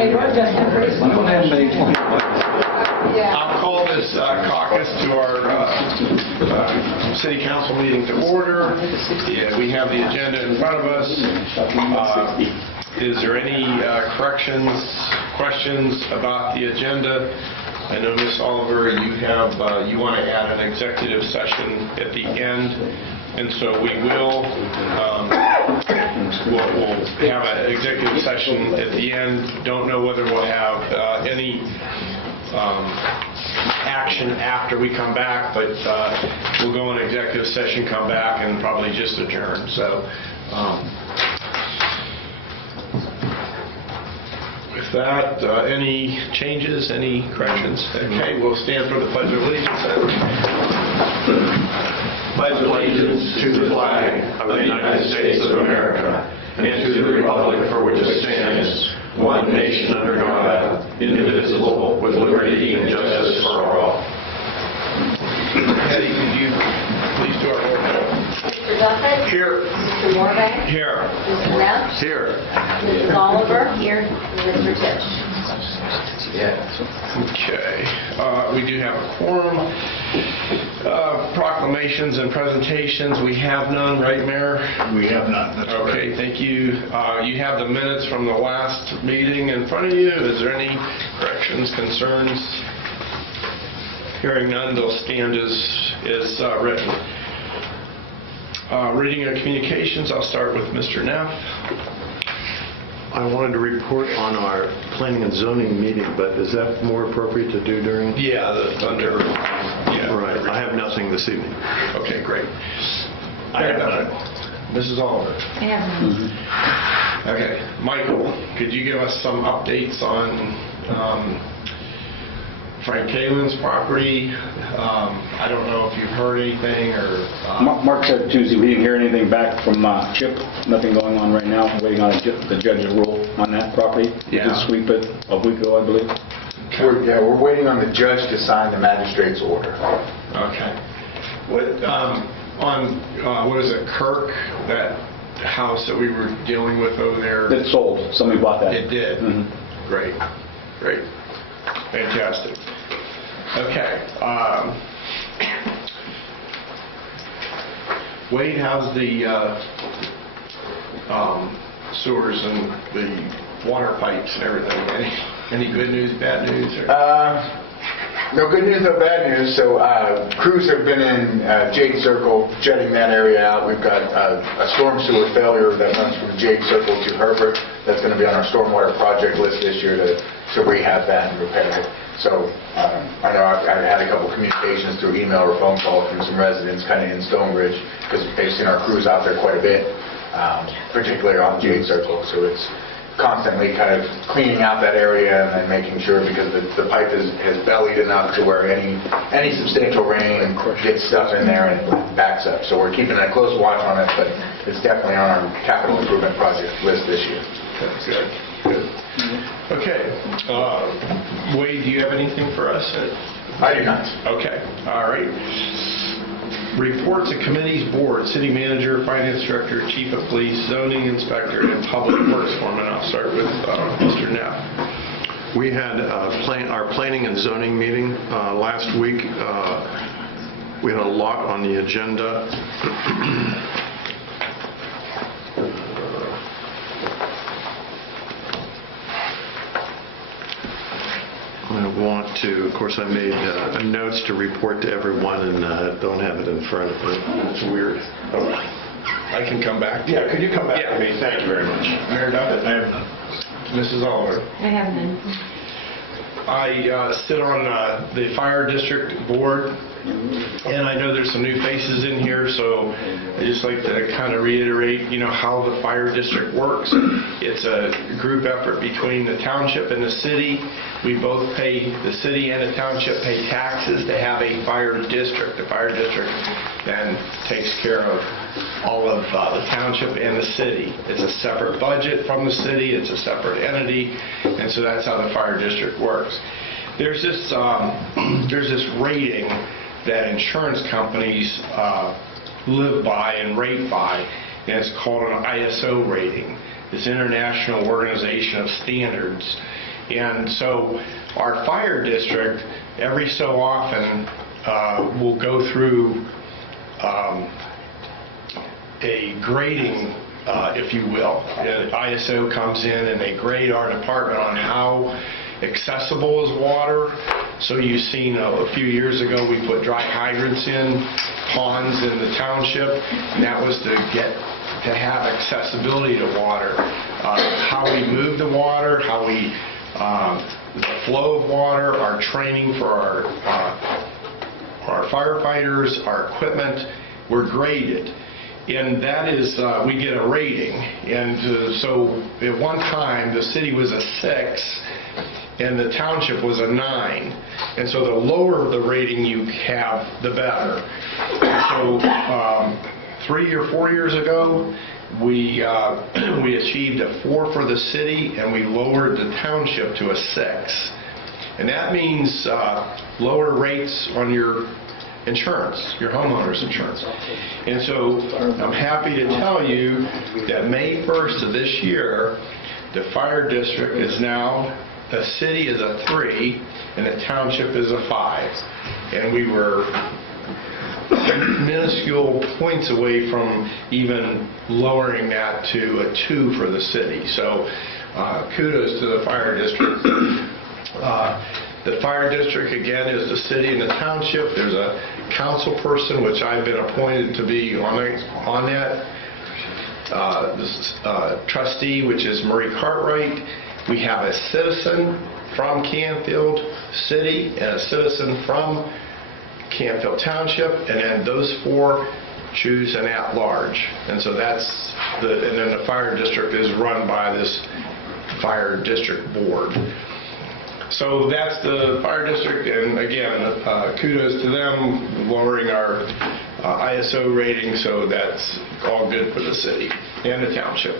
They were just pretty We don't have many points. Yeah. I'll call this caucus to our city council meeting to order. Yeah, we have the agenda in front of us. Is there any corrections, questions about the agenda? I know, Ms. Oliver, you want to add an executive session at the end, and so we will we'll have an executive session at the end. Don't know whether we'll have any action after we come back, but we'll go in executive session, come back, and probably just adjourn. So with that, any changes, any corrections? Okay, we'll stand for the Pledge of Allegiance. Pledge allegiance to the flag of the United States of America and to the republic for which it stands, one nation under God, indivisible, with liberty and justice for all. Eddie, could you please do our roll call? Mr. Duffett? Here. Mr. Morvan? Here. Mr. Neff? Here. Mrs. Oliver? Here. Mr. Tisch? Okay. We do have a quorum. Proclamations and presentations, we have none, right, Mayor? We have none. That's Okay, thank you. You have the minutes from the last meeting in front of you. Is there any corrections, concerns? Hearing none, they'll stand as written. Reading of communications, I'll start with Mr. Neff. I wanted to report on our planning and zoning meeting, but is that more appropriate to do during? Yeah, under. Yeah. Right. I have nothing this evening. Okay, great. I have none. Mrs. Oliver. I have none. Okay, Michael, could you give us some updates on Frank Kalin's property? I don't know if you've heard anything or... Mark said Tuesday we didn't hear anything back from Chip. Nothing going on right now. Waiting on the judge to rule on that property. Yeah. He did sweep it a week ago, I believe. We're waiting on the judge to sign the magistrate's order. Okay. What, what is it, Kirk, that house that we were dealing with over there? It sold. Somebody bought that. It did? Mhm. Great. Great. Fantastic. Okay. Wade, how's the sewers and the water pipes and everything? Any good news, bad news? Or? No good news, no bad news. So crews have been in Jade Circle, jetting that area out. We've got a storm sewer failure that runs from Jade Circle to Herbert. That's going to be on our stormwater project list this year to rehab that and repair it. So I know I've had a couple communications through email or phone call from some residents kind of in Stonebridge because they've seen our crews out there quite a bit, particularly on Jade Circle. So it's constantly kind of cleaning out that area and then making sure, because the pipe has bellied enough to where any substantial rain gets stuff in there and it backs up. So we're keeping a close watch on it, but it's definitely on our capital improvement project list this year. That's good. Good. Okay. Wade, do you have anything for us? I do not. Okay. All right. Reports of committees, board, city manager, finance director, chief of police, zoning inspector, and public works foreman. I'll start with Mr. Neff. We had our planning and zoning meeting last week. We had a lot on the agenda. I want to, of course, I made notes to report to everyone and don't have it in front of me. It's weird. I can come back. Yeah, could you come back Yeah. to me? Thank you very much. Mayor Duffett? I have none. Mrs. Oliver? I have none. I sit on the fire district board, and I know there's some new faces in here, so I just like to kind of reiterate, how the fire district works. It's a group effort between the township and the city. We both pay, the city and the township pay taxes to have a fire district. The fire district then takes care of all of the township and the city. It's a separate budget from the city. It's a separate entity, and so that's how the fire district works. There's this rating that insurance companies live by and rate by, and it's called an ISO rating. It's International Organization of Standards. And so our fire district, every so often, will go through a grading, if you will. ISO comes in and they grade our department on how accessible is water. So you've seen a few years ago we put dry hydrants in ponds in the township, and that was to have accessibility to water. How we move the water, how we the flow of water, our training for our firefighters, our equipment, we're graded. And that is, we get a rating. And so at one time, the city was a 6, and the township was a 9. And so the lower the rating you have, the better. And so 3 or 4 years ago, we achieved a 4 for the city, and we lowered the township to a 6. And that means lower rates on your insurance, your homeowner's insurance. And so I'm happy to tell you that May 1st of this year, the fire district is now, the city is a 3 and the township is a 5. And we were minuscule points away from even lowering that to a 2 for the city. So kudos to the fire district. The fire district, again, is the city and the township. There's a council person, which I've been appointed to be on that. This trustee, which is Marie Cartwright. We have a citizen from Canfield City and a citizen from Canfield Township, and then those 4 choose an at-large. And so that's and then the fire district is run by this fire district board. So that's the fire district, and again, kudos to them lowering our ISO rating, so that's all good for the city and the township.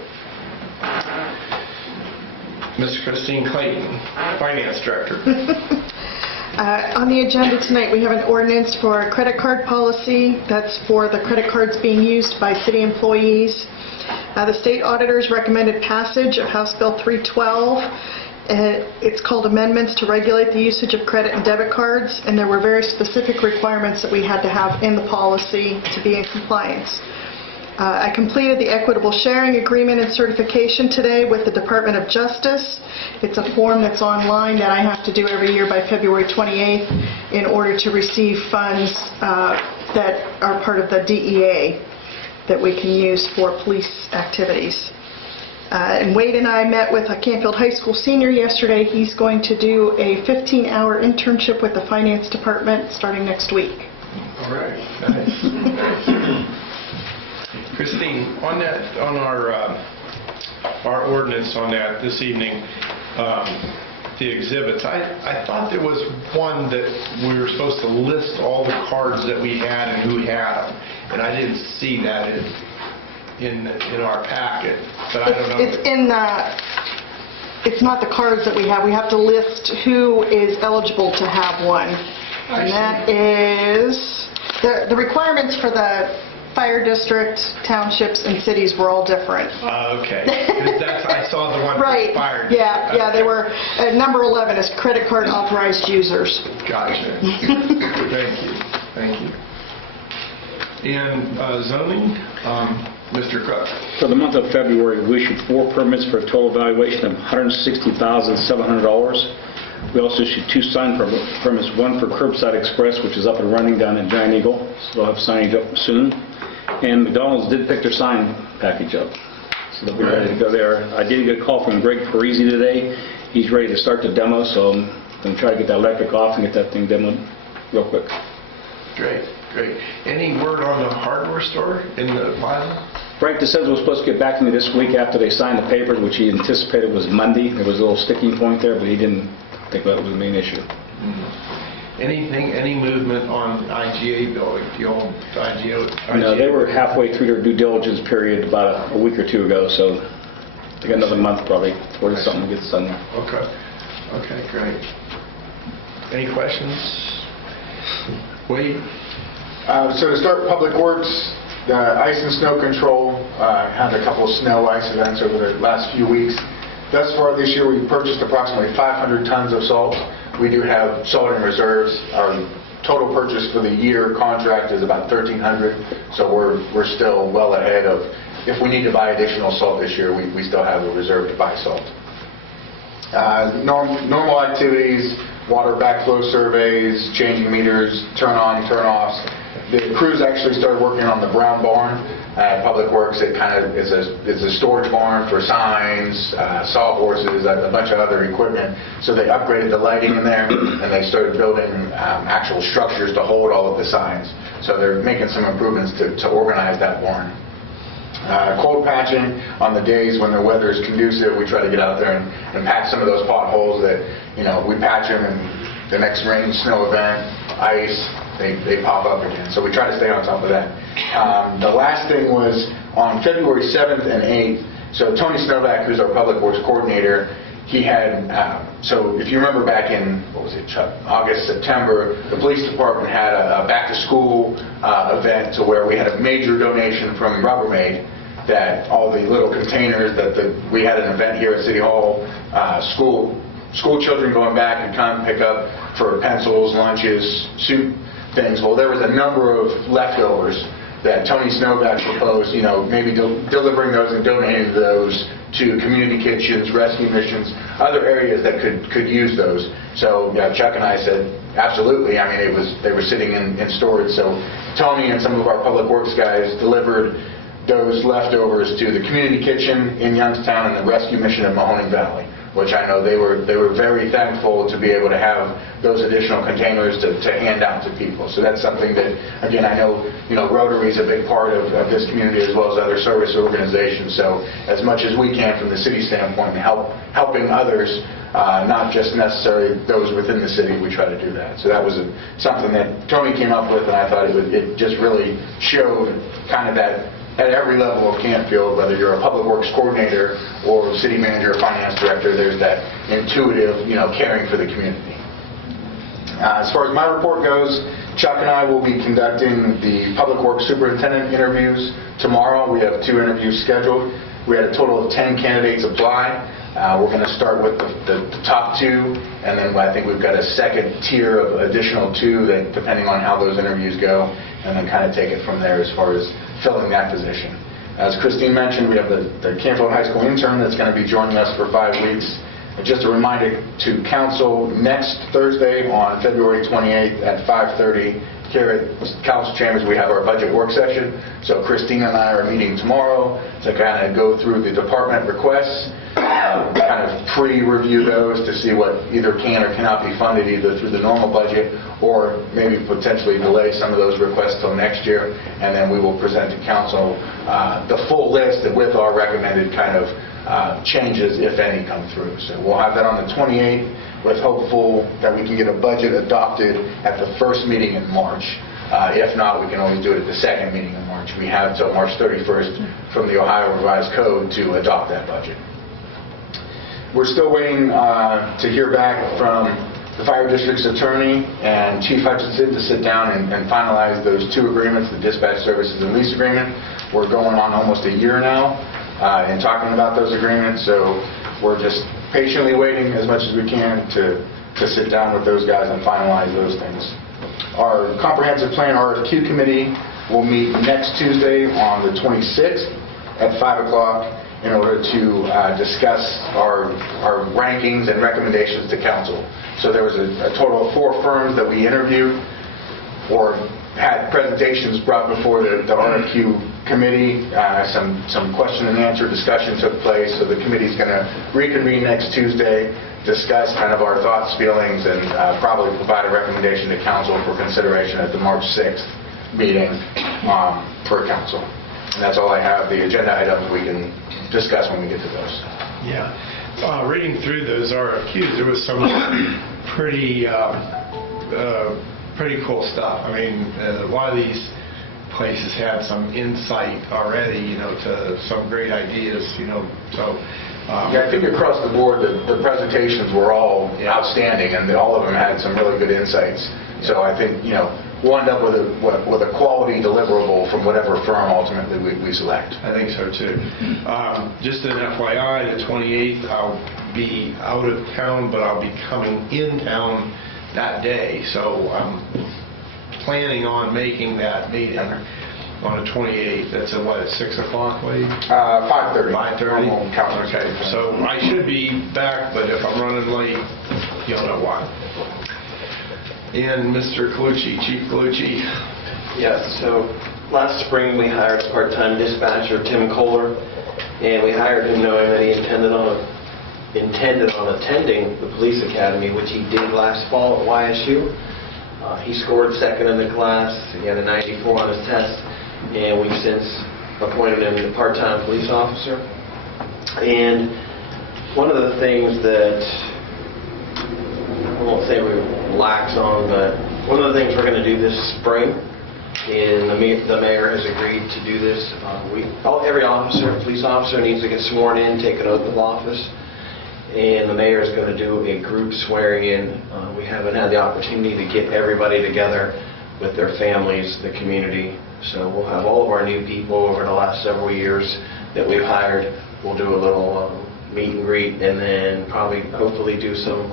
Ms. Christine Clayton, Finance Director. On the agenda tonight, we have an ordinance for a credit card policy. That's for the credit cards being used by city employees. The state auditors recommended passage of House Bill 312. It's called Amendments to Regulate the Usage of Credit and Debit Cards, and there were very specific requirements that we had to have in the policy to be in compliance. I completed the Equitable Sharing Agreement and certification today with the Department of Justice. It's a form that's online that I have to do every year by February 28th in order to receive funds that are part of the DEA that we can use for police activities. And Wade and I met with a Canfield High School senior yesterday. He's going to do a 15-hour internship with the finance department starting next week. All right. Nice. Christine, on our ordinance on that this evening, the exhibits, I thought there was one that we were supposed to list all the cards that we had and who had them, and I didn't see that in our packet, but I don't know. It's in the, it's not the cards that we have. We have to list who is eligible to have one. And that is, the requirements for the fire district, townships, and cities were all different. Okay. I saw the one Right. for fire. Yeah, yeah, they were, number 11 is credit card authorized users. Gotcha. Thank you. Thank you. And zoning, Mr. Cook. For the month of February, we issued 4 permits for a total valuation of $160,700. We also issued 2 sign permits, one for Curbside Express, which is up and running down at Giant Eagle, so they'll have signage up soon. And McDonald's did pick their sign package up, so they'll be ready to go there. I did get a call from Greg Parisi today. He's ready to start the demo, so I'm going to try to get that electric off and get that thing demoed real quick. Great, great. Any word on the hardware store in the file? Frank DeSenza was supposed to get back to me this week after they signed the papers, which he anticipated was Monday. There was a little sticking point there, but he didn't think that was the main issue. Any movement on IGA building, the old IGA? No, they were halfway through their due diligence period about a week or 2 ago, so they got another month probably before something gets done there. Okay. Okay, great. Any questions? Wade? So to start Public Works, the ice and snow control had a couple of snow ice events over the last few weeks. Thus far this year, we've purchased approximately 500 tons of salt. We do have salt in reserves. Our total purchase for the year contract is about 1,300, so we're still well ahead of, if we need to buy additional salt this year, we still have a reserve to buy salt. Normal activities, water backflow surveys, changing meters, turn on, turn offs. The crews actually started working on the brown barn. Public Works, it kind of is a storage barn for signs, sawhorses, a bunch of other equipment. So they upgraded the lighting in there, and they started building actual structures to hold all of the signs. So they're making some improvements to organize that barn. Cold patching on the days when the weather is conducive, we try to get out there and patch some of those potholes that, we patch them, and the next rain, snow event, ice, they pop up again. So we try to stay on top of that. The last thing was on February 7th and 8th, so Tony Snowback, who's our Public Works Coordinator, he had, so if you remember back in, what was it, Chuck, August, September, the police department had a back-to-school event to where we had a major donation from Rubbermaid, that all the little containers we had an event here at City Hall, school children going back and come pick up for pencils, lunches, soup, things. Well, there was a number of leftovers that Tony Snowback proposed, maybe delivering those and donating those to community kitchens, rescue missions, other areas that could use those. So Chuck and I said, absolutely. I mean, they were sitting in storage. So Tony and some of our Public Works guys delivered those leftovers to the community kitchen in Youngstown and the rescue mission in Mahoning Valley, which I know they were very thankful to be able to have those additional containers to hand out to people. So that's something that, again, I know Rotary is a big part of this community as well as other service organizations. So as much as we can from the city standpoint, helping others, not just necessarily those within the city, we try to do that. So that was something that Tony came up with, and I thought it just really showed kind of that at every level of Canfield, whether you're a Public Works Coordinator or City Manager or Finance Director, there's that intuitive, caring for the community. As far as my report goes, Chuck and I will be conducting the Public Works Superintendent interviews tomorrow. We have 2 interviews scheduled. We had a total of 10 candidates apply. We're going to start with the top 2, and then I think we've got a second tier of additional 2 that, depending on how those interviews go, and then kind of take it from there as far as filling that position. As Christine mentioned, we have the Canfield High School intern that's going to be joining us for 5 weeks. And just a reminder to council, next Thursday on February 28th at 5:30 here at Council Chambers, we have our budget work session. So Christine and I are meeting tomorrow to kind of go through the department requests, kind of pre-review those to see what either can or cannot be funded either through the normal budget or maybe potentially delay some of those requests till next year. And then we will present to council the full list with our recommended kind of changes, if any, come through. So we'll have that on the 28th, with hopeful that we can get a budget adopted at the first meeting in March. If not, we can always do it at the second meeting in March. We have till March 31st from the Ohio Revised Code to adopt that budget. We're still waiting to hear back from the Fire District's attorney and Chief Hutchinson to sit down and finalize those 2 agreements, the dispatch services and lease agreement. We're going on almost a year now and talking about those agreements, so we're just patiently waiting as much as we can to sit down with those guys and finalize those things. Our Comprehensive Plan RFQ Committee will meet next Tuesday on the 26th at 5 o'clock in order to discuss our rankings and recommendations to council. So there was a total of 4 firms that we interviewed or had presentations brought before the RFQ committee. Some question and answer discussion took place, so the committee's going to reconvene next Tuesday, discuss kind of our thoughts, feelings, and probably provide a recommendation to council for consideration at the March 6th meeting for council. And that's all I have. The agenda items we can discuss when we get to those. Yeah. Reading through those RFQs, there was some pretty cool stuff. I mean, a lot of these places had some insight already, to some great ideas, so. Yeah, I think across the board, the presentations were all outstanding, and all of them had some really good insights. So I think, we'll end up with a quality deliverable from whatever firm ultimately we select. I think so too. Just an FYI, the 28th, I'll be out of town, but I'll be coming in town that day. So I'm planning on making that meeting on the 28th. That's at what, at 6 o'clock, Wade? 5:30. 5:30? Okay, so I should be back, but if I'm running late, you'll know why. And Mr. Colucci, Chief Colucci. Yes, so last spring we hired a part-time dispatcher, Tim Kohler, and we hired him knowing that he intended on attending the police academy, which he did last fall at YSU. He scored second in the class, he had a 94 on his test, and we've since appointed him a part-time police officer. And one of the things that, I won't say we lax on, but one of the things we're going to do this spring, and the mayor has agreed to do this, every officer, police officer needs to get sworn in, take an oath of office, and the mayor is going to do a group swearing in. We haven't had the opportunity to get everybody together with their families, the community, so we'll have all of our new people over the last several years that we've hired. We'll do a little meet and greet, and then probably hopefully do some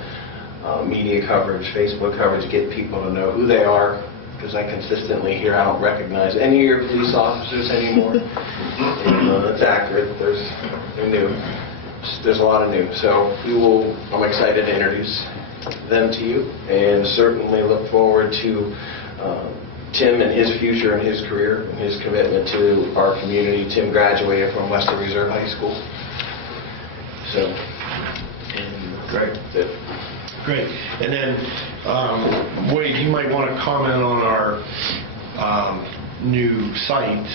media coverage, Facebook coverage, get people to know who they are, because I consistently hear I don't recognize any of your police officers anymore. And that's accurate. They're new. There's a lot of new. So I'm excited to introduce them to you, and certainly look forward to Tim and his future and his career and his commitment to our community. Tim graduated from Western Reserve High School. So, Great. that's it. Great. And then, Wade, you might want to comment on our new site.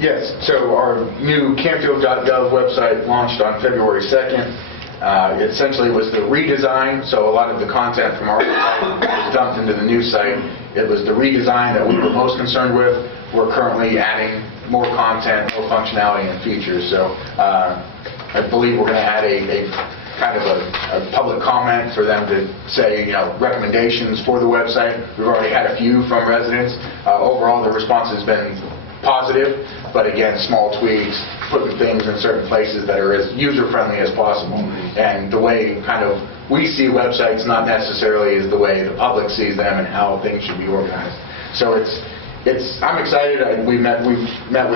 Yes, so our new Canfield.gov website launched on February 2nd. It essentially was the redesign, so a lot of the content from our site was dumped into the new site. It was the redesign that we were most concerned with. We're currently adding more content, more functionality and features. So I believe we're going to add a kind of a public comment for them to say, recommendations for the website. We've already had a few from residents. Overall, the response has been positive, but again, small tweaks, putting things in certain places that are as user-friendly as possible. And the way we see websites not necessarily is the way the public sees them and how things should be organized. So I'm excited. We've met with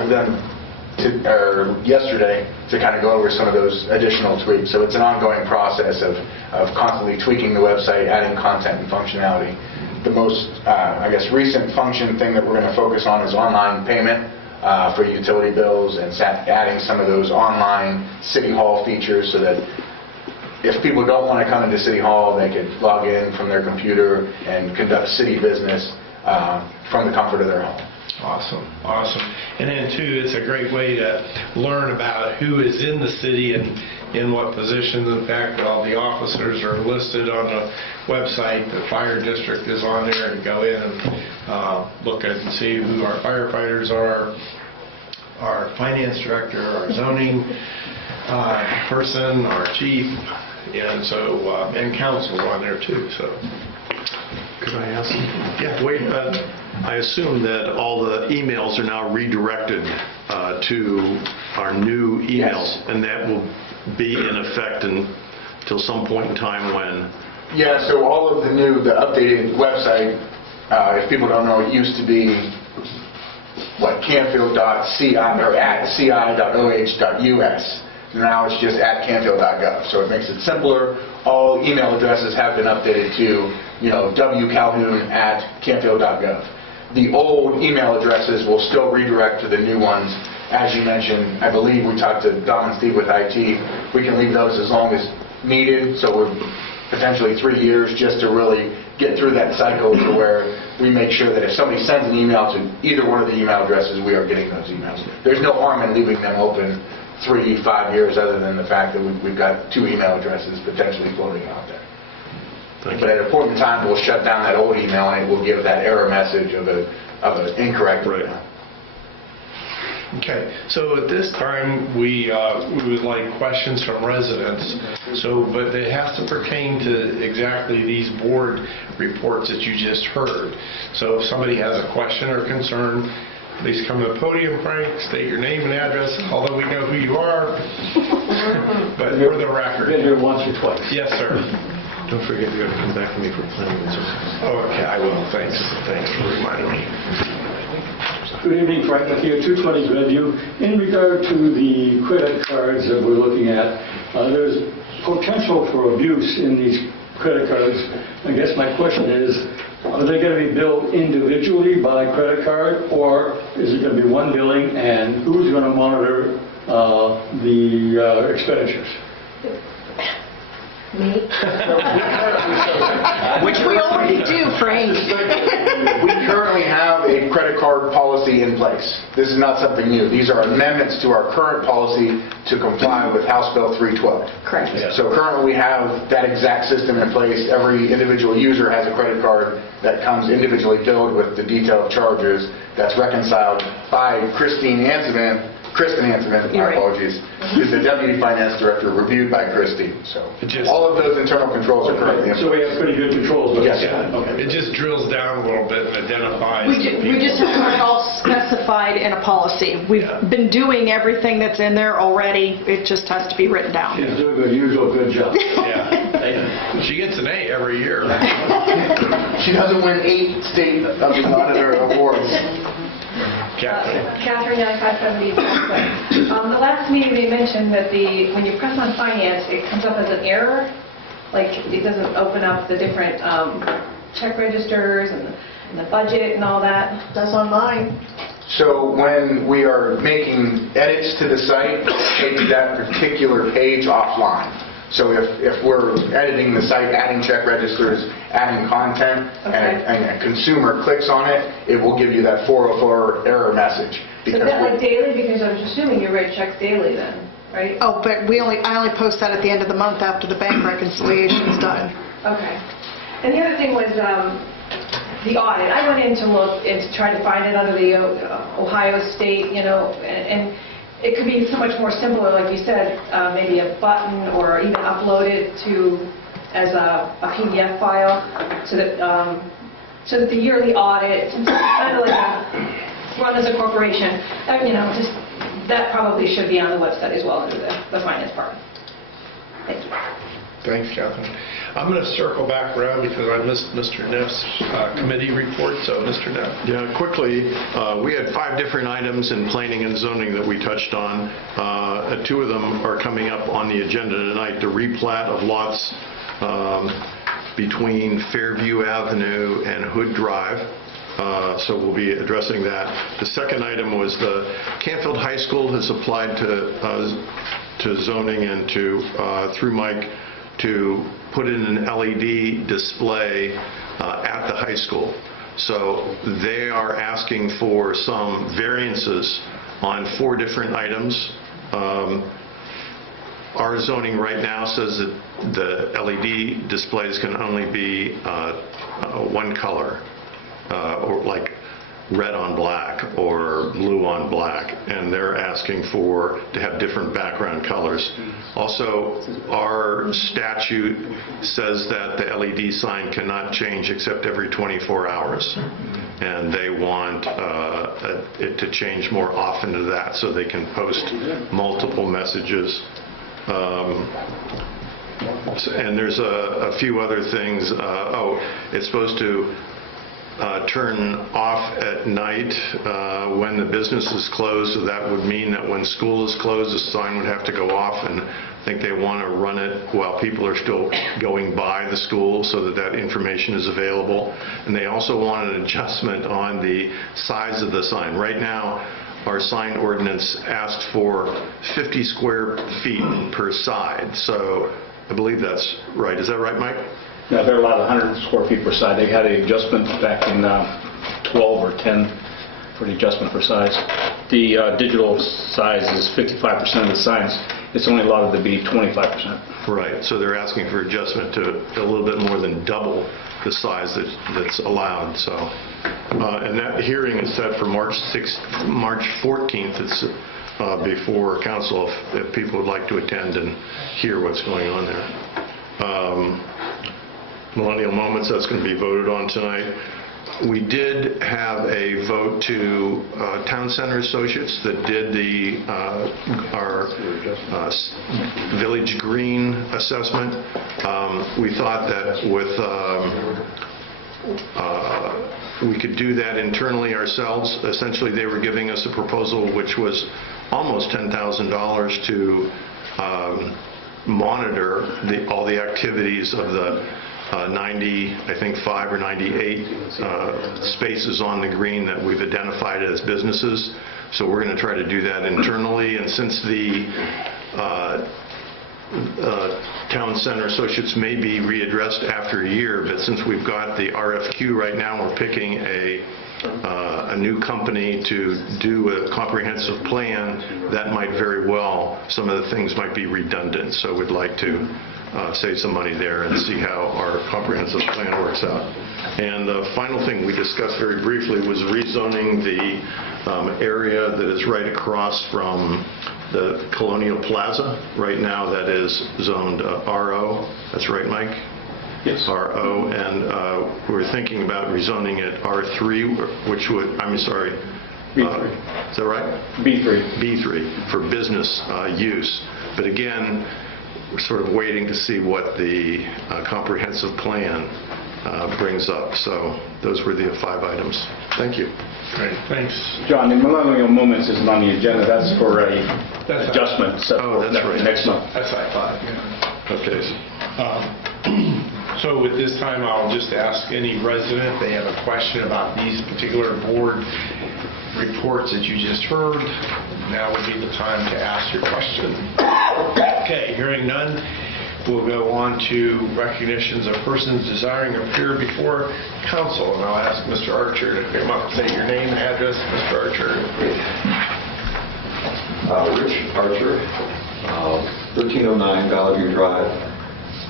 them yesterday to kind of go over some of those additional tweaks. So it's an ongoing process of constantly tweaking the website, adding content and functionality. The most, recent function thing that we're going to focus on is online payment for utility bills, and adding some of those online City Hall features so that if people don't want to come into City Hall, they could log in from their computer and conduct city business from the comfort of their home. Awesome, awesome. And then too, it's a great way to learn about who is in the city and in what positions. In fact, all the officers are listed on the website. The fire district is on there, and go in and look at and see who our firefighters are, our finance director, our zoning person, our chief, and so and council's on there too. So. Could I ask? Yeah. Wait, I assume that all the emails are now redirected to our new emails, Yes. and that will be in effect until some point in time when? Yeah, so all of the updated website, if people don't know, it used to be Canfield.ci or at ci.oh.us. Now it's just at Canfield.gov. So it makes it simpler. All email addresses have been updated to, wcalhoun@Canfield.gov. The old email addresses will still redirect to the new ones. As you mentioned, I believe we talked to Dom and Steve with IT. We can leave those as long as needed. So we're potentially 3 years just to really get through that cycle to where we make sure that if somebody sends an email to either one of the email addresses, we are getting those emails. There's no harm in leaving them open 3-5 years, other than the fact that we've got 2 email addresses potentially floating out there. But at a point in time, we'll shut down that old email and it will give that error message of an incorrect email. Okay, so at this time, we would like questions from residents, but it has to pertain to exactly these board reports that you just heard. So if somebody has a question or concern, please come to the podium, Frank, state your name and address, although we know who you are, but for the record. Been here once or twice. Yes, sir. Don't forget, you got to come back to me for planning and zoning. Oh, okay, I will, thanks for reminding me. Good evening, Frank McKee, 220 Glenview. In regard to the credit cards that we're looking at, there's potential for abuse in these credit cards. I guess my question is, are they going to be billed individually by credit card, or is it going to be one billing, and who's going to monitor the expenditures? Me? Which we already do, Frank. We currently have a credit card policy in place. This is not something new. These are amendments to our current policy to comply with House Bill 312. Correct. So currently we have that exact system in place. Every individual user has a credit card that comes individually billed with the detailed charges that's reconciled by Kristen Hanselman, my apologies, who's the Deputy Finance Director, reviewed by Christie. So all of those internal controls are currently in place. So we have pretty good controls. Yes. Okay. It just drills down a little bit and identifies We the people. just have it all specified in a policy. We've been doing everything that's in there already. It just has to be written down. She's doing a usual good job. Yeah. She gets an A every year. She doesn't win 8 state auditor awards. Catherine, 9570. The last meeting they mentioned that when you press on finance, it comes up as an error, like it doesn't open up the different check registers and the budget and all that. That's on mine. So when we are making edits to the site, take that particular page offline. So if we're editing the site, adding check registers, adding content, and a consumer clicks on it, it will give you that 404 error message. So is that like daily? Because I was assuming you write checks daily then, right? Oh, but I only post that at the end of the month after the bank reconciliation's done. Okay. And the other thing was the audit. I went in to look and to try to find it under the Ohio State, and it could be so much more simpler, like you said, maybe a button or even upload it as a PDF file so that the yearly audit, kind of like run as a corporation, just that probably should be on the website as well under the finance part. Thank you. Thanks, Catherine. I'm going to circle back around because I missed Mr. Neff's committee report, so Mr. Neff. Yeah, quickly, we had 5 different items in planning and zoning that we touched on. 2 of them are coming up on the agenda tonight, the replat of lots between Fairview Avenue and Hood Drive. So we'll be addressing that. The second item was the Canfield High School has applied to zoning and through Mike to put in an LED display at the high school. So they are asking for some variances on 4 different items. Our zoning right now says that the LED displays can only be one color, or like red on black or blue on black, and they're asking to have different background colors. Also, our statute says that the LED sign cannot change except every 24 hours. And they want it to change more often to that so they can post multiple messages. And there's a few other things. It's supposed to turn off at night when the business is closed, so that would mean that when school is closed, the sign would have to go off, and I think they want to run it while people are still going by the school so that information is available. And they also want an adjustment on the size of the sign. Right now, our sign ordinance asks for 50 square feet per side, so I believe that's right. Is that right, Mike? Yeah, they're allowed 100 square feet per side. They had an adjustment back in 12 or 10 for the adjustment for size. The digital size is 55% of the signs. It's only allowed to be 25%. Right, so they're asking for adjustment to a little bit more than double the size that's allowed. So And that hearing is set for March 14th. It's before council if people would like to attend and hear what's going on there. Millennial Moments, that's going to be voted on tonight. We did have a vote to Town Center Associates that did our Village Green assessment. We thought that with we could do that internally ourselves. Essentially, they were giving us a proposal which was almost $10,000 to monitor all the activities of the 95 or 98 spaces on the green that we've identified as businesses. So we're going to try to do that internally. And since the Town Center Associates may be readdressed after a year, but since we've got the RFQ right now, we're picking a new company to do a comprehensive plan. That might very well, some of the things might be redundant. So we'd like to save some money there and see how our comprehensive plan works out. And the final thing we discussed very briefly was rezoning the area that is right across from the Colonial Plaza. Right now that is zoned RO. That's right, Mike? Yes. RO, and we're thinking about rezoning it R3, which would, I'm sorry. B3. Is that right? B3. B3 for business use. But again, we're sort of waiting to see what the comprehensive plan brings up. So those were the 5 items. Thank you. Great, thanks. John, the Millennial Moments isn't on the agenda. That's for a That's adjustment. Oh, that's right. Next month. That's what I thought, yeah. Okay. So at this time, I'll just ask any resident if they have a question about these particular board reports that you just heard. Now would be the time to ask your question. Okay, hearing none, we'll go on to recognitions of persons desiring to appear before council. And I'll ask Mr. Archer to come up and say your name and address. Mr. Archer. Rich Archer, 1309 Valley View Drive.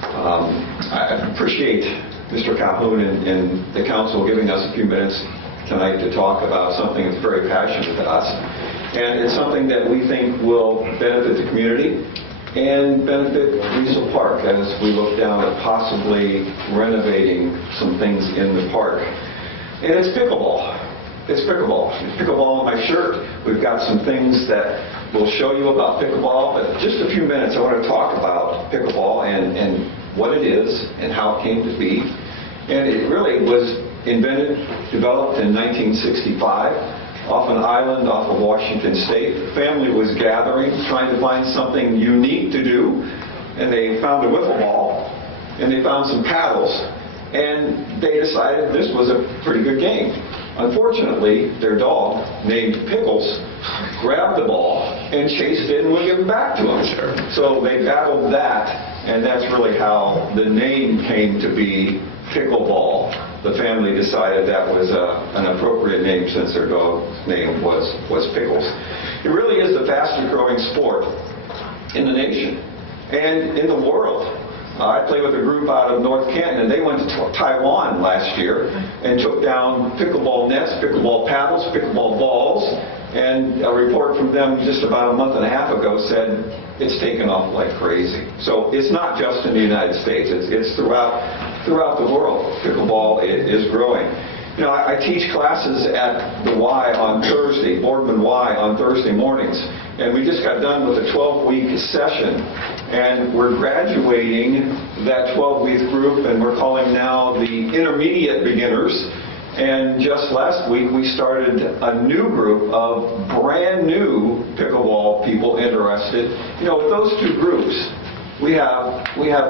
I appreciate Mr. Calhoun and the council giving us a few minutes tonight to talk about something that's very passionate to us. And it's something that we think will benefit the community and benefit Riesel Park as we look down at possibly renovating some things in the park. And it's pickleball. It's pickleball. It's pickleball on my shirt. We've got some things that we'll show you about pickleball, but just a few minutes I want to talk about pickleball and what it is and how it came to be. And it really was invented, developed in 1965 off an island off of Washington State. The family was gathering, trying to find something unique to do, and they found a wiffle ball, and they found some paddles, and they decided this was a pretty good game. Unfortunately, their dog, named Pickles, grabbed the ball and chased it and wouldn't give it back to him. So they battled that, and that's really how the name came to be pickleball. The family decided that was an appropriate name since their dog's name was Pickles. It really is the fastest growing sport in the nation and in the world. I play with a group out of North Canton, and they went to Taiwan last year and took down pickleball nets, pickleball paddles, pickleball balls, and a report from them just about a month and a half ago said it's taken off like crazy. So it's not just in the United States, it's throughout the world. Pickleball is growing. You know, I teach classes at the Y on Thursday, Boardman Y on Thursday mornings, and we just got done with a 12-week session, and we're graduating that 12-week group, and we're calling now the intermediate beginners. And just last week we started a new group of brand new pickleball people interested. You know, with those two groups, we have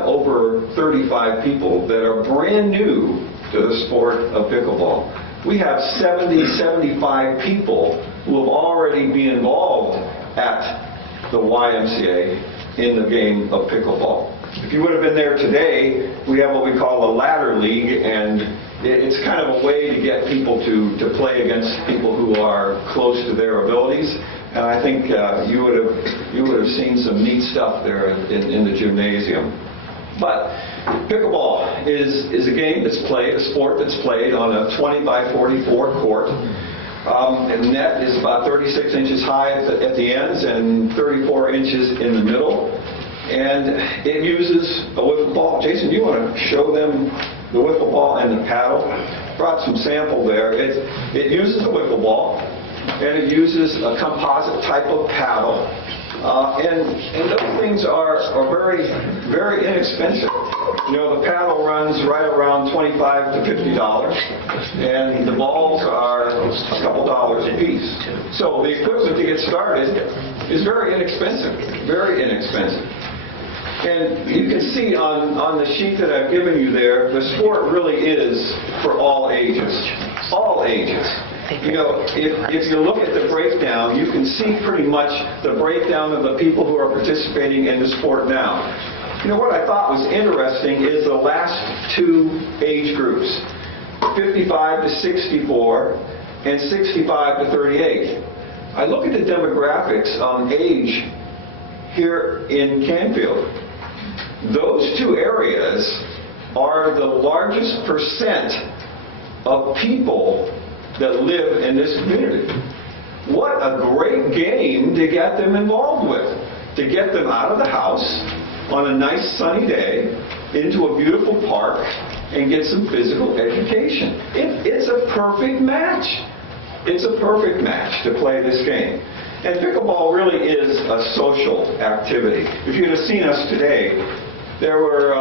over 35 people that are brand new to the sport of pickleball. We have 75 people who have already been involved at the YMCA in the game of pickleball. If you would have been there today, we have what we call a ladder league, and it's kind of a way to get people to play against people who are close to their abilities. And I think you would have seen some neat stuff there in the gymnasium. But pickleball is a game that's played, a sport that's played on a 20 by 44 court. And the net is about 36 inches high at the ends and 34 inches in the middle. And it uses a wiffle ball. Jason, you want to show them the wiffle ball and the paddle? Brought some sample there. It uses a wiffle ball, and it uses a composite type of paddle. And those things are very, very inexpensive. You know, the paddle runs right around $25 to $50, and the balls are a couple dollars a piece. So the equipment to get started is very inexpensive, very inexpensive. And you can see on the sheet that I've given you there, the sport really is for all ages, all ages. You know, if you look at the breakdown, you can see pretty much the breakdown of the people who are participating in the sport now. You know, what I thought was interesting is the last two age groups, 55 to 64 and 65 to 38. I look at the demographics on age here in Canfield. Those two areas are the largest percent of people that live in this community. What a great game to get them involved with, to get them out of the house on a nice sunny day into a beautiful park and get some physical education. It's a perfect match. It's a perfect match to play this game. And pickleball really is a social activity. If you'd have seen us today, there were,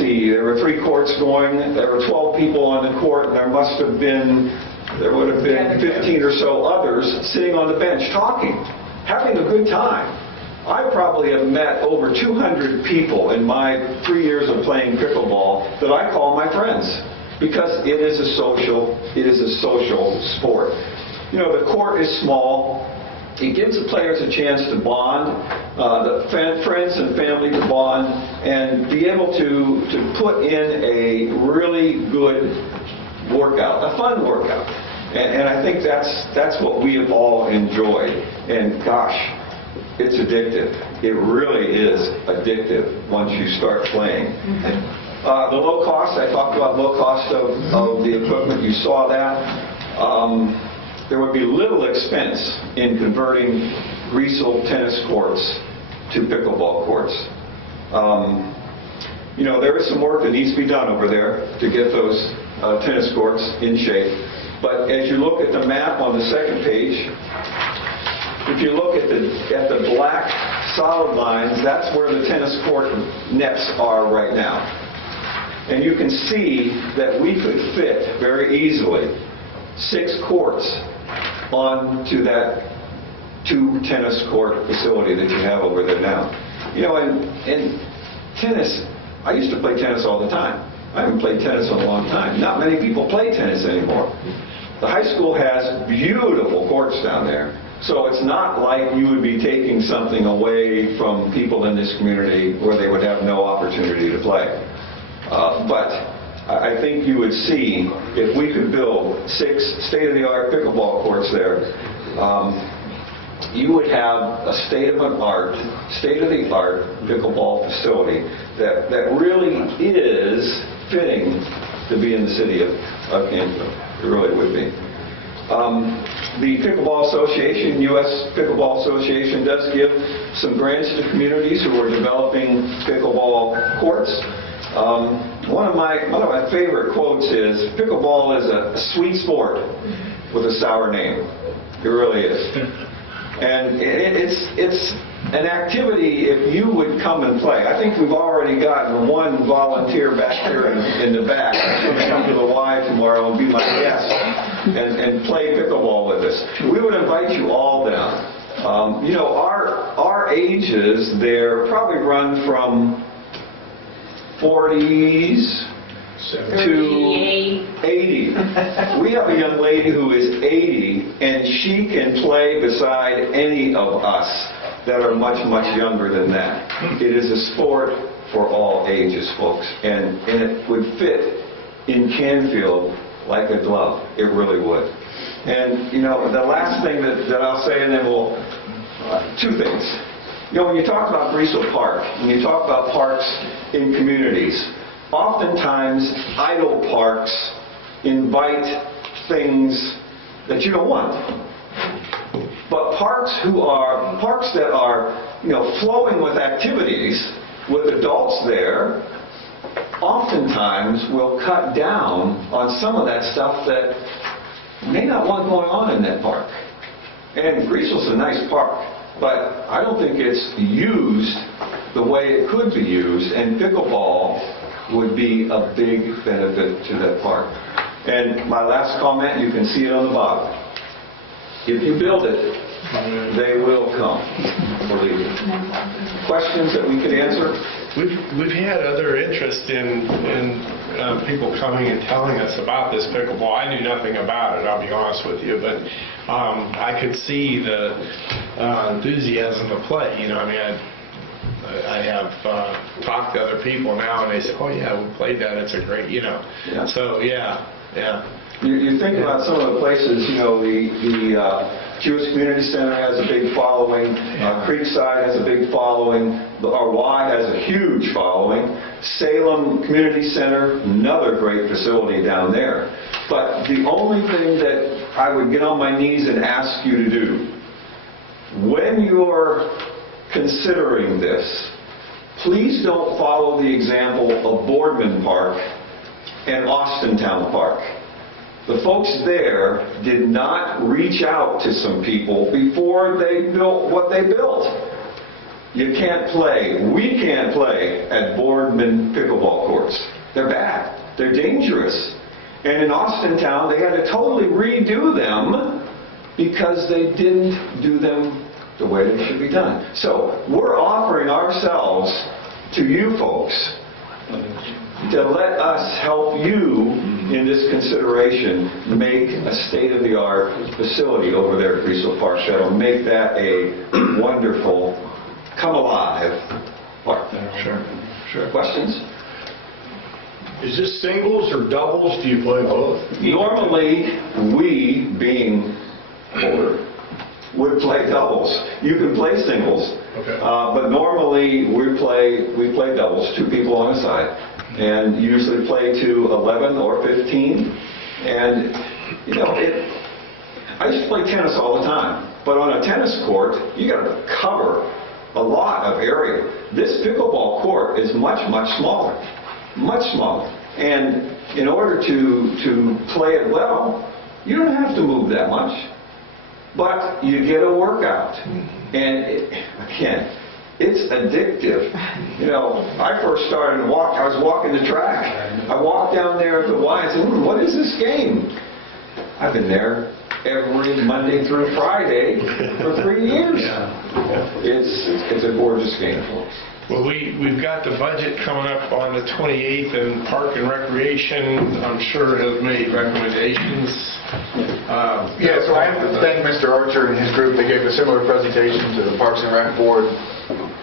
there were 3 courts going. There were 12 people on the court, and there would have been 15 or so others sitting on the bench talking, having a good time. I probably have met over 200 people in my 3 years of playing pickleball that I call my friends, because it is a social sport. You know, the court is small. It gives the players a chance to bond, the friends and family to bond, and be able to put in a really good workout, a fun workout. And I think that's what we have all enjoyed. And gosh, it's addictive. It really is addictive once you start playing. The low cost, I talked about low cost of the equipment. You saw that. There would be little expense in converting greaseable tennis courts to pickleball courts. You know, there is some work that needs to be done over there to get those tennis courts in shape. But as you look at the map on the second page, if you look at the black solid lines, that's where the tennis court nets are right now. And you can see that we could fit very easily 6 courts onto that 2 tennis court facility that you have over there now. You know, and tennis, I used to play tennis all the time. I haven't played tennis in a long time. Not many people play tennis anymore. The high school has beautiful courts down there. So it's not like you would be taking something away from people in this community where they would have no opportunity to play. But I think you would see, if we could build 6 state-of-the-art pickleball courts there, you would have a state-of-the-art pickleball facility that really is fitting to be in the city of Canfield. It really would be. The Pickleball Association, U.S. Pickleball Association, does give some grants to communities who are developing pickleball courts. One of my favorite quotes is, "Pickleball is a sweet sport with a sour name." It really is. And it's an activity if you would come and play. I think we've already gotten one volunteer back here in the back. He's going to come to the Y tomorrow and be my guest and play pickleball with us. We would invite you all down. You know, our ages there probably run from 40s to 80. We have a young lady who is 80, and she can play beside any of us that are much, much younger than that. It is a sport for all ages, folks, and it would fit in Canfield like a glove. It really would. And, you know, the last thing that I'll say, and then 2 things. You know, when you talk about Briesel Park, when you talk about parks in communities, oftentimes idle parks invite things that you don't want. But parks that are, flowing with activities, with adults there, oftentimes will cut down on some of that stuff that may not want going on in that park. And Griesel's a nice park, but I don't think it's used the way it could be used, and pickleball would be a big benefit to that park. And my last comment, you can see it on the bottom. If you build it, they will come, believe me. Questions that we could answer? We've had other interest in people coming and telling us about this pickleball. I knew nothing about it, I'll be honest with you, but I could see the enthusiasm of play. I have talked to other people now, and they say, "Oh yeah, we played that. It's a great, Yeah. So yeah. You think about some of the places, the Jewish Community Center has a big following, Creekside has a big following, Y has a huge following, Salem Community Center, another great facility down there. But the only thing that I would get on my knees and ask you to do, when you're considering this, please don't follow the example of Boardman Park and Austintown Park. The folks there did not reach out to some people before they built what they built. You can't play, we can't play at Boardman pickleball courts. They're bad. They're dangerous. And in Austintown, they had to totally redo them because they didn't do them the way they should be done. So we're offering ourselves to you folks to let us help you in this consideration make a state-of-the-art facility over there at Briesel Park that'll make that a wonderful, come alive park. Sure. Questions? Is this singles or doubles? Do you play both? Normally, we, being older, would play doubles. You can play singles, Okay. but normally we play doubles, two people on a side, and usually play to 11 or 15. And I used to play tennis all the time, but on a tennis court, you got to cover a lot of area. This pickleball court is much smaller, much smaller. And in order to play it well, you don't have to move that much. But you get a workout. And again, it's addictive. I first started to walk, I was walking the track. I walked down there at the Y and said, what is this game? I've been there every Monday through Friday for 3 years. It's a gorgeous game. Well, we've got the budget coming up on the 28th, and Park and Recreation, I'm sure, has made recommendations. So I have to thank Mr. Archer and his group. They gave a similar presentation to the Parks and Rec Board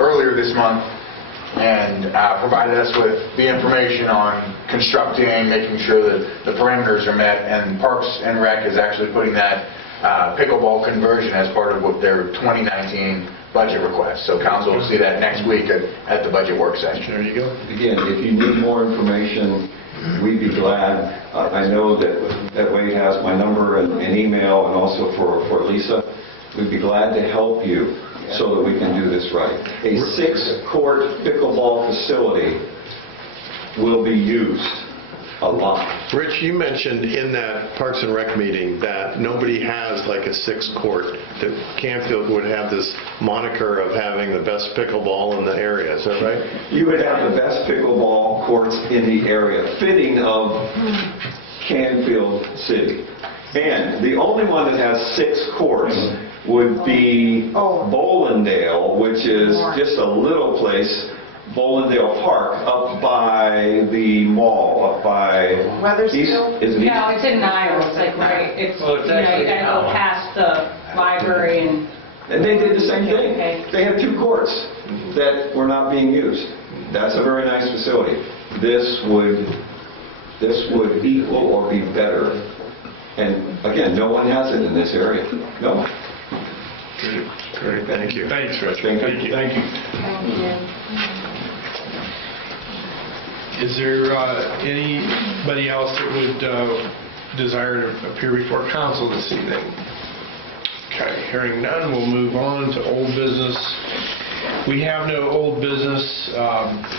earlier this month and provided us with the information on constructing, making sure that the parameters are met, and Parks and Rec is actually putting that pickleball conversion as part of what their 2019 budget request. So council will see that next week at the budget work session. There you go. Again, if you need more information, we'd be glad. I know that Wade has my number and email, and also for Lisa. We'd be glad to help you so that we can do this right. A 6-court pickleball facility will be used a lot. Rich, you mentioned in that Parks and Rec meeting that nobody has like a 6-court, that Canfield would have this moniker of having the best pickleball in the area. Is that right? You would have the best pickleball courts in the area, fitting of Canfield City. And the only one that has 6 courts would be Bolindale, which is just a little place, Bolindale Park, up by the mall, up by Weathersfield? Isn't it? No, it's in Niles, right? It's, you gotta go past the library and... And they did the same thing. Okay. They had 2 courts that were not being used. That's a very nice facility. This would equal or be better. And again, no one has it in this area. No one. Great. Thank you. Thanks, Rich. Thank you. Thank you. Is there anybody else that would desire to appear before council this evening? Okay, hearing none, we'll move on to old business. We have no old business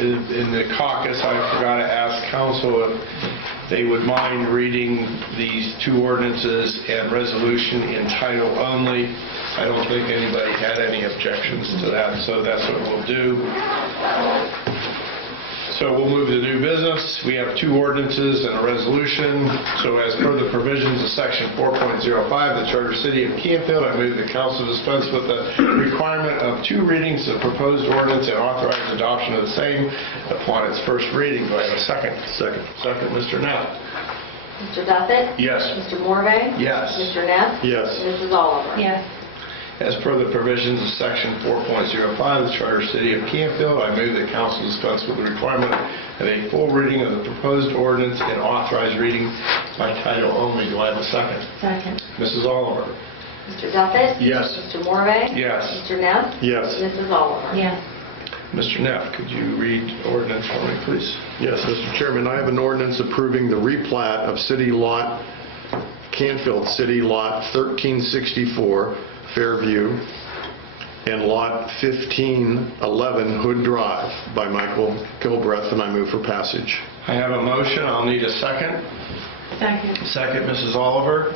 in the caucus. I forgot to ask council if they would mind reading these two ordinances and resolution in title only. I don't think anybody had any objections to that, so that's what we'll do. So we'll move to new business. We have two ordinances and a resolution. So as per the provisions of section 4.05 of the Charter City of Canfield, I move the council dispense with the requirement of two readings of proposed ordinance and authorize adoption of the same upon its first reading. Do I have a second? Second. Second, Mr. Knapp. Mr. Duffett? Yes. Mr. Morvay? Yes. Mr. Neff? Yes. Mrs. Oliver? Yes. As per the provisions of section 4.05 of the Charter City of Canfield, I move that council dispense with the requirement of a full reading of the proposed ordinance and authorize reading by title only. Do I have a second? Second. Mrs. Oliver. Mr. Duffett? Yes. Mr. Morvay? Yes. Mr. Neff? Yes. Mrs. Oliver? Yes. Mr. Neff, could you read ordinance for me, please? Yes, Mr. Chairman, I have an ordinance approving the replat of City Lot, Canfield City Lot 1364, Fairview, and Lot 1511, Hood Drive, by Michael Kilbreth, and I move for passage. I have a motion. I'll need a second. Second. Second, Mrs. Oliver.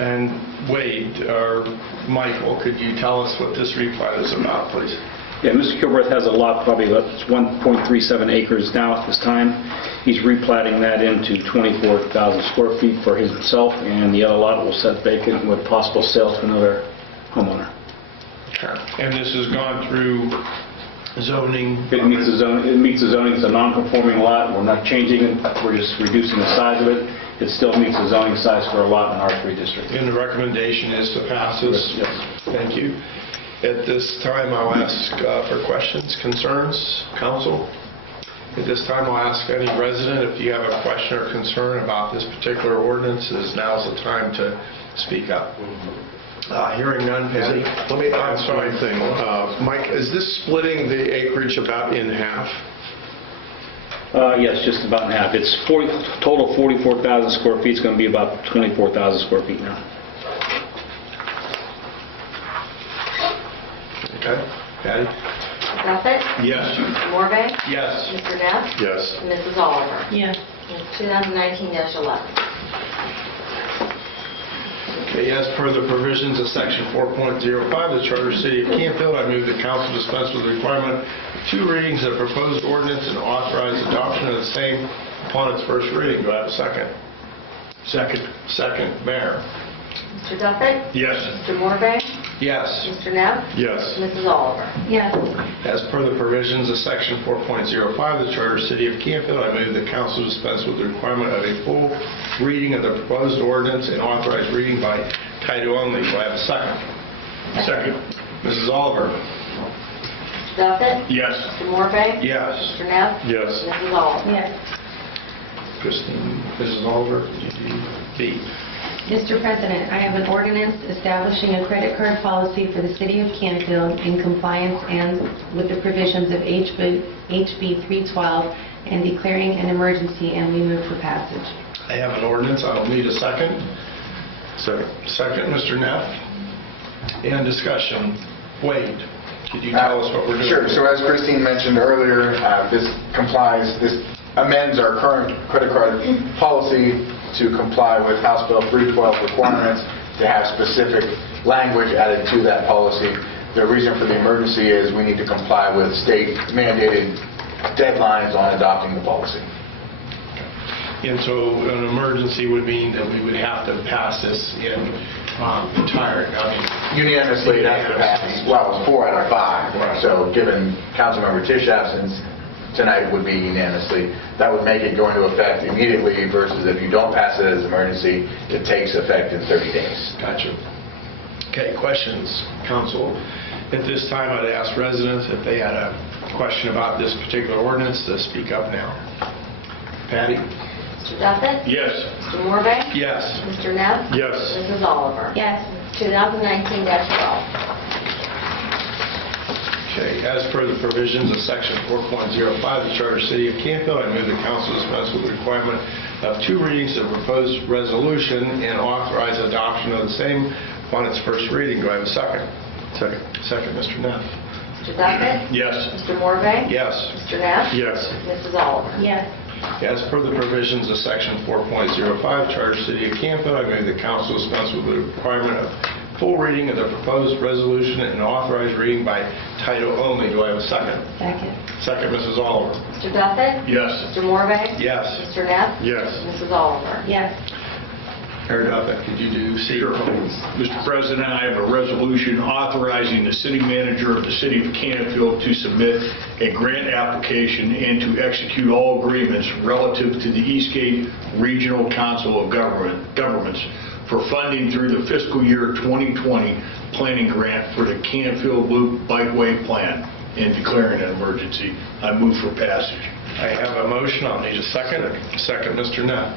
And Wade, or Michael, could you tell us what this replat is about, please? Yeah, Mr. Kilbreth has a lot, probably that's 1.37 acres now at this time. He's replatting that into 24,000 square feet for himself, and the other lot will set vacant with possible sale to another homeowner. And this has gone through zoning? It meets the zoning. It's a non-conforming lot. We're not changing it. We're just reducing the size of it. It still meets the zoning size for a lot in R3 district. And the recommendation is to pass this? Yes. Thank you. At this time, I'll ask for questions, concerns, council. At this time, I'll ask any resident if you have a question or concern about this particular ordinance. Now's the time to speak up. Hearing none, Patty. Let me ask one thing. Mike, is this splitting the acreage about in half? Yes, just about in half. It's total 44,000 square feet. It's going to be about 24,000 square feet now. Okay. Patty? Mr. Duffett? Yes. Mr. Morvay? Yes. Mr. Neff? Yes. And Mrs. Oliver? Yes. It's 2019-11. Okay, as per the provisions of section 4.05 of the Charter City of Canfield, I move the council dispense with the requirement of two readings of the proposed ordinance and authorize adoption of the same upon its first reading. Do I have a second? Second. Second, Mayor. Mr. Duffett? Yes. Mr. Morvay? Yes. Mr. Neff? Yes. Mrs. Oliver? Yes. As per the provisions of section 4.05 of the Charter City of Canfield, I move the council dispense with the requirement of a full reading of the proposed ordinance and authorize reading by title only. Do I have a second? Second. Mrs. Oliver? Mr. Duffett? Yes. Mr. Morvay? Yes. Mr. Neff? Yes. Mrs. Oliver? Yes. Christine, Mrs. Oliver, could you do B? Mr. President, I have an ordinance establishing a credit card policy for the City of Canfield in compliance and with the provisions of HB 312 and declaring an emergency, and we move for passage. I have an ordinance. I will need a second. Second. Second, Mr. Neff. And discussion. Wade, could you tell us what we're doing? Sure. So as Christine mentioned earlier, this amends our current credit card policy to comply with House Bill 312 requirements, to have specific language added to that policy. The reason for the emergency is we need to comply with state mandated deadlines on adopting the policy. And so an emergency would mean that we would have to pass this in entirety. Unanimously, it has to pass. Well, it's 4 out of 5. Right. So given Councilmember Tisch's absence, tonight would be unanimously. That would make it go into effect immediately versus if you don't pass it as emergency, it takes effect in 30 days. Gotcha. Okay, questions, council? At this time, I'd ask residents if they had a question about this particular ordinance to speak up now. Patty? Mr. Duffett? Yes. Mr. Morvay? Yes. Mr. Neff? Yes. Mrs. Oliver? Yes. 2019-12. Okay, as per the provisions of Section 4.05 of the Charter of the City of Canfield, I move the council dispense with the requirement of 2 readings of the proposed resolution and authorize adoption of the same upon its first reading. Do I have a second? Second. Second, Mr. Neff. Mr. Duffett? Yes. Mr. Morvay? Yes. Mr. Neff? Yes. Mrs. Oliver? Yes. As per the provisions of Section 4.05 Charter of the City of Canfield, I move the council dispense with the requirement of full reading of the proposed resolution and authorize reading by title only. Do I have a second? Second. Second, Mrs. Oliver. Mr. Duffett? Yes. Mr. Morvay? Yes. Mr. Neff? Yes. Mrs. Oliver? Yes. Mayor Duffett, could you do C? Sure. Mr. President, I have a resolution authorizing the city manager of the city of Canfield to submit a grant application and to execute all agreements relative to the Eastgate Regional Council of Governments for funding through the fiscal year 2020 planning grant for the Canfield Loop Bikeway Plan and declaring an emergency. I move for passage. I have a motion. I'll need a second. Second, Mr. Neff.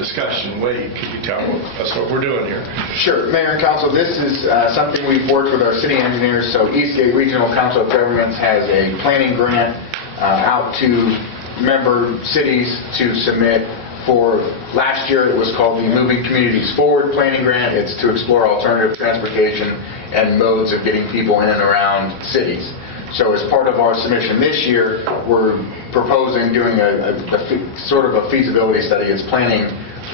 Discussion. Wade, could you tell us what we're doing here? Sure. Mayor and Council, this is something we've worked with our city engineers. So Eastgate Regional Council of Governments has a planning grant out to member cities to submit for, last year it was called the Moving Communities Forward Planning Grant. It's to explore alternative transportation and modes of getting people in and around cities. So as part of our submission this year, we're proposing doing a sort of a feasibility study. It's planning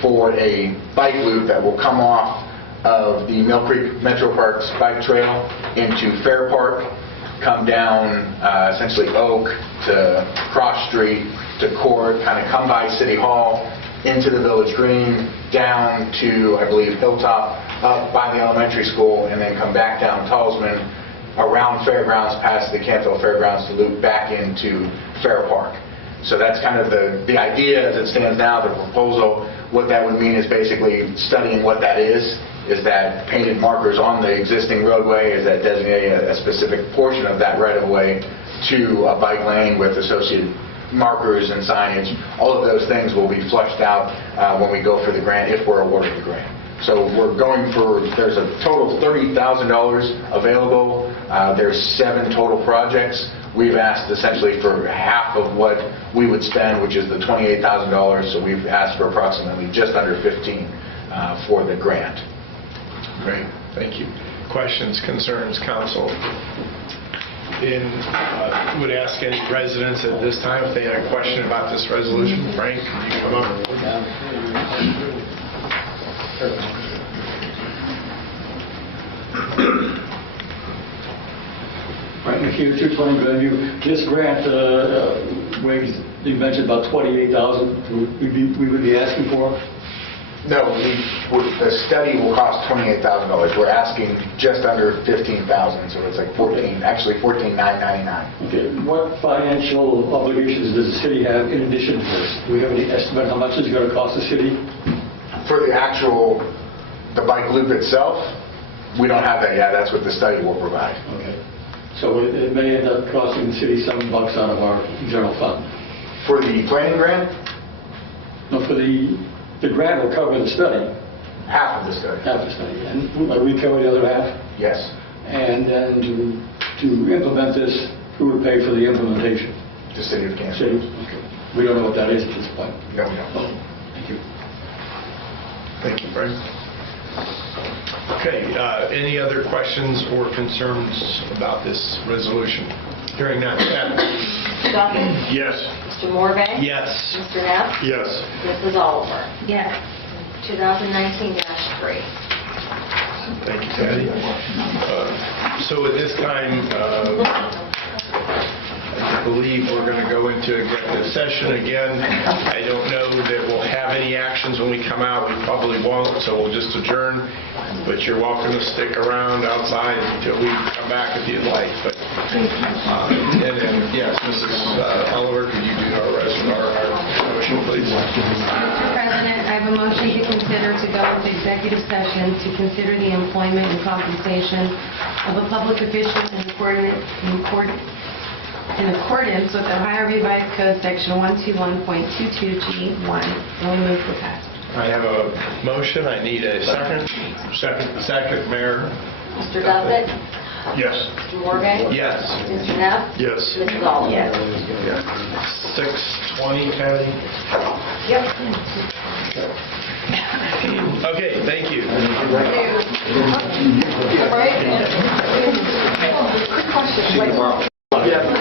for a bike loop that will come off of the Mill Creek Metro Parks bike trail into Fair Park, come down essentially Oak to Cross Street to Court, kind of come by City Hall, into the Village Green, down to, I believe, Hilltop, up by the elementary school, and then come back down Talisman, around Fairgrounds, past the Canfield Fairgrounds to loop back into Fair Park. So that's kind of the idea as it stands now, the proposal. What that would mean is basically studying what that is that painted markers on the existing roadway, is that designating a specific portion of that right-of-way to a bike lane with associated markers and signage. All of those things will be flushed out when we go for the grant, if we're awarded the grant. So we're going for, there's a total of $30,000 available. There's 7 total projects. We've asked essentially for half of what we would spend, which is the $28,000. So we've asked for approximately just under 15 for the grant. Great, thank you. Questions, concerns, council? Would ask any residents at this time if they had a question about this resolution. Frank, could you come up? Right, McHugh, 220 Glenview. This grant weighs, you mentioned about $28,000 we would be asking for? No, the study will cost $28,000. We're asking just under $15,000, so it's like $14,999. Okay. What financial obligations does the city have in addition to this? Do we have any estimate how much it's going to cost the city? For the bike loop itself, we don't have that yet. That's what the study will provide. Okay. So it may end up costing the city some bucks out of our general fund. For the planning grant? No, for the grant will cover the study. Half of the study. Half the study. And we cover the other half? Yes. And then to implement this, who would pay for the implementation? The city of Canfield. City? Okay. We don't know what that is at this point. No, we don't. Oh, thank you. Thank you, Frank. Okay, any other questions or concerns about this resolution? Hearing none. Mr. Duffett? Yes. Mr. Morvay? Yes. Mr. Neff? Yes. Mrs. Oliver? Yes. 2019-3. Thank you, Patty. So at this time, I believe we're going to go into executive session again. I don't know that we'll have any actions when we come out. We probably won't, so we'll just adjourn. But you're welcome to stick around outside until we come back if you'd like. But and then, yes, Mrs. Oliver, could you do our motion, please? Mr. President, I have a motion to consider to go into executive session to consider the employment and compensation of a public official in accordance with Ohio Revised Code Section 121.22G1. Only move for passage. I have a motion. I need a second. Second, Mayor. Mr. Duffett? Yes. Mr. Morvay? Yes. Mr. Neff? Yes. Mrs. Oliver? 6:20, Patty? Yep. Okay, thank you. Quick question. Yeah.